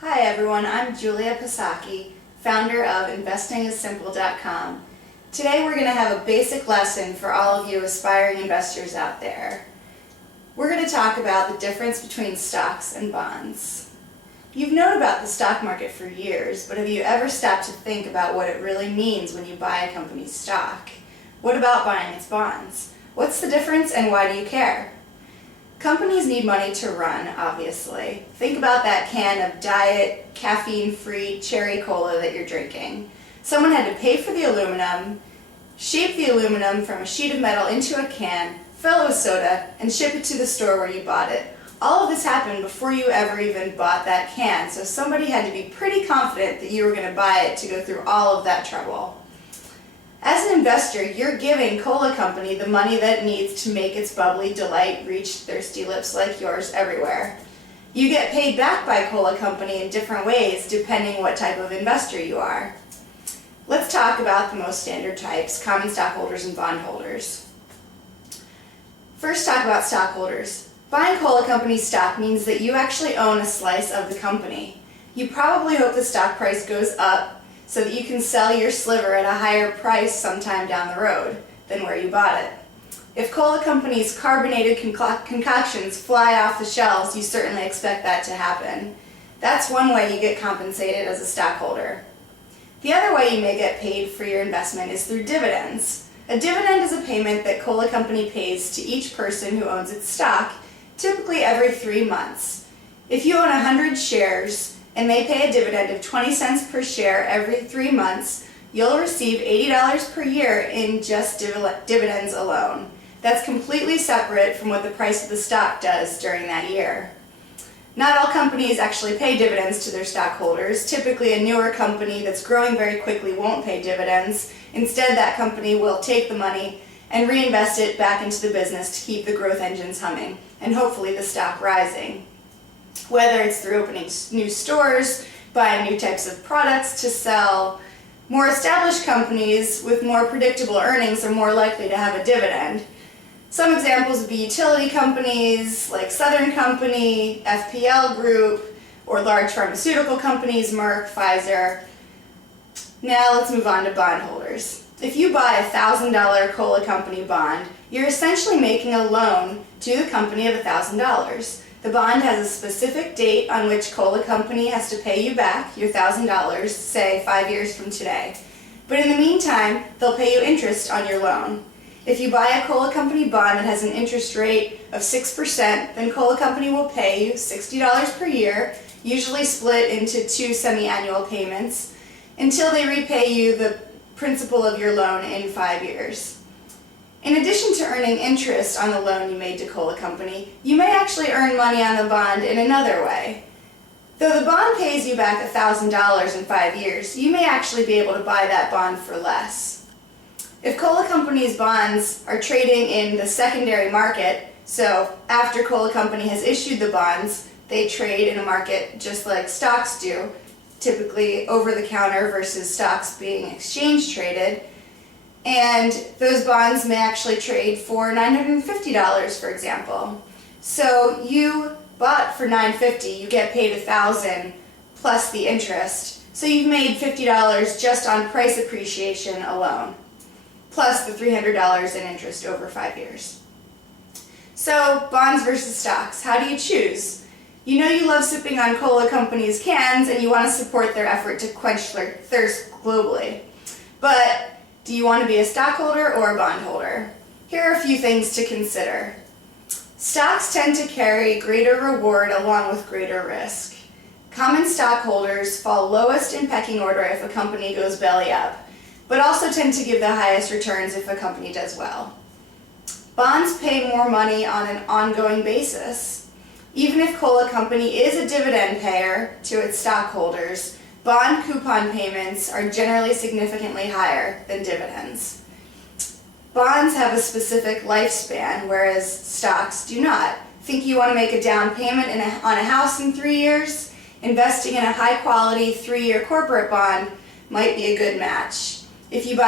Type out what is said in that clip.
Hi everyone, I'm Julia Pasaki, founder of InvestingIsSimple.com. Today we're going to have a basic lesson for all of you aspiring investors out there. We're going to talk about the difference between stocks and bonds. You've known about the stock market for years, but have you ever stopped to think about what it really means when you buy a company's stock? What about buying its bonds? What's the difference and why do you care? Companies need money to run, obviously. Think about that can of diet, caffeine-free cherry cola that you're drinking. Someone had to pay for the aluminum, shape the aluminum from a sheet of metal into a can, fill it with soda, and ship it to the store where you bought it. All of this happened before you ever even bought that can, so somebody had to be pretty confident that you were going to buy it to go through all of that trouble. As an investor, you're giving Cola Company the money that it needs to make its bubbly delight reach thirsty lips like yours everywhere. You get paid back by Cola Company in different ways depending what type of investor you are. Let's talk about the most standard types, common stockholders and bondholders. First, talk about stockholders. Buying Cola Company stock means that you actually own a slice of the company. You probably hope the stock price goes up so that you can sell your sliver at a higher price sometime down the road than where you bought it. If Cola Company's carbonated concoctions fly off the shelves, you certainly expect that to happen. That's one way you get compensated as a stockholder. The other way you may get paid for your investment is through dividends. A dividend is a payment that Cola Company pays to each person who owns its stock, typically every 3 months. If you own 100 shares, and they pay a dividend of 20 cents per share every 3 months, you'll receive $80 per year in just dividends alone. That's completely separate from what the price of the stock does during that year. Not all companies actually pay dividends to their stockholders. Typically, a newer company that's growing very quickly won't pay dividends. Instead, that company will take the money and reinvest it back into the business to keep the growth engines humming, and hopefully the stock rising. Whether it's through opening new stores, buying new types of products to sell, more established companies with more predictable earnings are more likely to have a dividend. Some examples would be utility companies like Southern Company, FPL Group, or large pharmaceutical companies, Merck, Pfizer. Now let's move on to bondholders. If you buy a $1,000 Cola Company bond, you're essentially making a loan to the company of $1,000. The bond has a specific date on which Cola Company has to pay you back your $1,000, say 5 years from today. But in the meantime, they'll pay you interest on your loan. If you buy a Cola Company bond that has an interest rate of 6%, then Cola Company will pay you $60 per year, usually split into 2 semi-annual payments, until they repay you the principal of your loan in 5 years. In addition to earning interest on the loan you made to Cola Company, you may actually earn money on the bond in another way. Though the bond pays you back $1,000 in 5 years, you may actually be able to buy that bond for less. If Cola Company's bonds are trading in the secondary market, so after Cola Company has issued the bonds, they trade in a market just like stocks do, typically over the counter versus stocks being exchange traded, and those bonds may actually trade for $950, for example. So you bought for $950, you get paid $1,000 plus the interest. So you've made $50 just on price appreciation alone, plus the $300 in interest over 5 years. So bonds versus stocks, how do you choose? You know you love sipping on Cola Company's cans and you want to support their effort to quench their thirst globally. But do you want to be a stockholder or a bondholder? Here are a few things to consider. Stocks tend to carry greater reward along with greater risk. Common stockholders fall lowest in pecking order if a company goes belly up, but also tend to give the highest returns if a company does well. Bonds pay more money on an ongoing basis. Even if Cola Company is a dividend payer to its stockholders, bond coupon payments are generally significantly higher than dividends. Bonds have a specific lifespan, whereas stocks do not. Think you want to make a down payment on a house in 3 years? Investing in a high-quality 3-year corporate bond might be a good match. If you buy